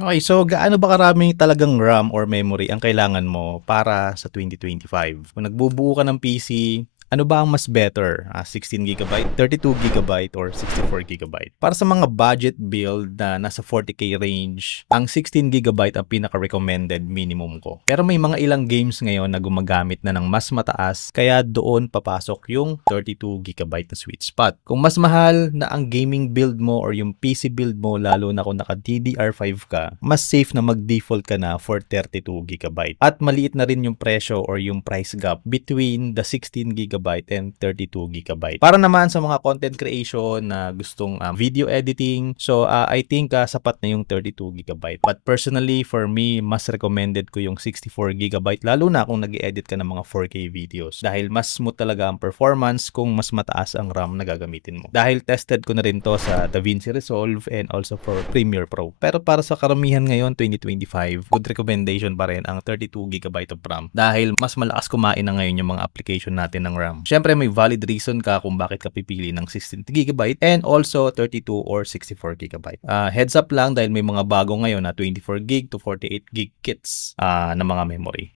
Okay, so gaano ba karami talagang RAM or memory ang kailangan mo para sa 2025? Kung nagbubuo ka ng PC, ano ba ang mas better? Ah, 16GB, 32GB, or 64GB? Para sa mga budget build na nasa 40k range, ang 16GB ang pinaka-recommended minimum ko. Pero may mga ilang games ngayon na gumagamit na ng mas mataas, kaya doon papasok yung 32GB na sweet spot. Kung mas mahal na ang gaming build mo or yung PC build mo, lalo na kung naka DDR5 ka, mas safe na mag-default ka na for 32GB. At maliit na rin yung presyo or yung price gap between the 16GB and 32GB. Para naman sa mga content creation na gustong um, video editing, so uh, I think uh, sapat na yung 32GB. But personally, for me, mas recommended ko yung 64GB lalo na kung nag edit ka ng mga 4K videos. Dahil mas smooth talaga ang performance kung mas mataas ang RAM na gagamitin mo. Dahil tested ko na rin to sa DaVinci Resolve and also for Premiere Pro. Pero para sa karamihan ngayon, 2025, good recommendation pa rin ang 32GB of RAM. Dahil mas malakas kumain na ngayon yung mga application natin ng RAM. Siyempre, may valid reason ka kung bakit ka pipili ng 16GB and also 32 or 64GB. Ah, heads up lang dahil may mga bago ngayon na 24GB to 48GB kits ah, na mga memory.